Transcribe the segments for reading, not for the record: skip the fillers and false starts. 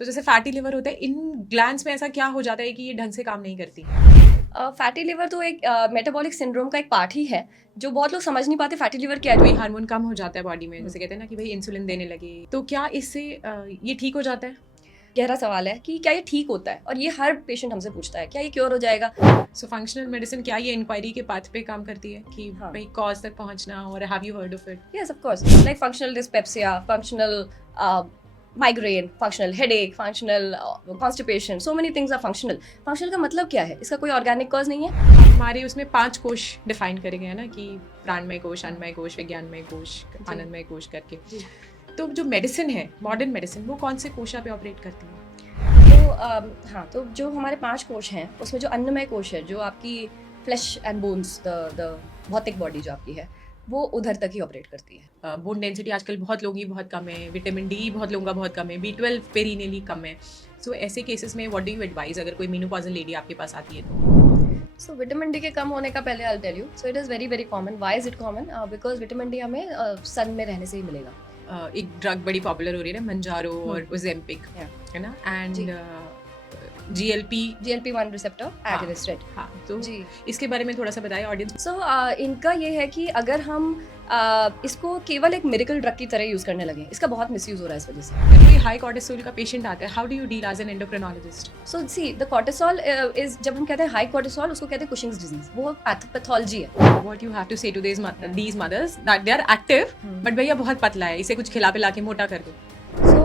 तो जैसे fatty liver होता है, इन ग्लैंड्स में ऐसा क्या हो जाता है कि ये ढंग से काम नहीं करती? फैटी लिवर तो एक मेटाबॉलिक सिंड्रोम का एक पार्ट ही है जो बहुत लोग समझ नहीं पाते फैटी लिवर क्या है। कोई हार्मोन कम हो जाता है बॉडी में, जैसे कहते हैं ना कि भाई इंसुलिन देने लगे, तो क्या इससे ये ठीक हो जाता है? गहरा सवाल है कि क्या ये ठीक होता है, और ये हर पेशेंट हमसे पूछता है क्या ये क्योर हो जाएगा। सो फंक्शनल मेडिसिन क्या ये इंक्वायरी के पाथ पे काम करती है कि हाँ। भाई कॉज तक पहुंचना, और have you heard of it? Yes of course, like functional dyspepsia, functional migraine, functional headache, functional constipation, so many things are functional. Functional का मतलब क्या है? इसका कोई ऑर्गेनिक कॉज नहीं है। हमारे उसमें 5 कोश डिफाइन करे गए हैं ना, कि प्राणमय कोश, अन्नमय कोश, विज्ञानमय कोश, आनंदमय कोश करके। तो जो मेडिसिन है, मॉडर्न मेडिसिन, वो कौन से कोशा पे ऑपरेट करती है? तो हाँ, तो जो हमारे 5 कोश हैं उसमें जो अन्नमय कोश है, जो आपकी फ्लैश एंड बोन्स, द भौतिक बॉडी जो आपकी है, वो उधर तक ही ऑपरेट करती है। बोन डेंसिटी आजकल बहुत लोगों की बहुत कम है, विटामिन डी बहुत लोगों का बहुत कम है, B12 पेरिनियली कम है। सो ऐसे केसेस में व्हाट डू यू एडवाइज अगर कोई मेनोपॉजल लेडी आपके पास आती है तो? सो विटामिन डी के कम होने का पहले I tell you, so it is very very common. Why is it common? Because vitamin D हमें सन में रहने से ही मिलेगा। एक ड्रग बड़ी पॉपुलर हो रही है ना, मंजारो और ओजेम्पिक, है ना, and GLP-1 receptor agonist, right? हाँ, तो जी। इसके बारे में थोड़ा सा बताइए ऑडियंस। सो इनका ये है कि अगर हम इसको केवल एक मिरेकल ड्रग की तरह यूज़ करने लगे, इसका बहुत मिसयूज़ हो रहा है इस वजह से। कोई हाई कॉर्टिसोल का पेशेंट आता है, how do you deal as an endocrinologist? So see, the cortisol is, जब हम कहते हैं हाई कॉर्टिसोल, उसको कहते हैं कुशिंग्स डिजीज, वो पैथोलॉजी है। What you have to say to these mothers that they are active but भैया बहुत पतला है, इसे कुछ खिला पिला के मोटा कर दो। सो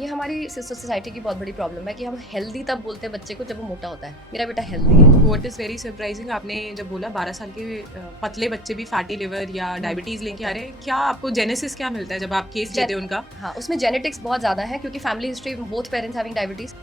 ये हमारी सोसाइटी की बहुत बड़ी प्रॉब्लम है कि हम हेल्दी तब बोलते हैं बच्चे को जब वो मोटा होता है। मेरा बेटा हेल्दी है। व्हाट इज़ वेरी सरप्राइजिंग, आपने जब बोला 12 साल के पतले बच्चे भी फैटी लिवर या डायबिटीज़ लेके आ रहे हैं, क्या आपको जेनेसिस क्या मिलता है जब आप केस लेते हो उनका? हाँ, उसमें जेनेटिक्स बहुत ज़्यादा है क्योंकि family history, both parents having diabetes.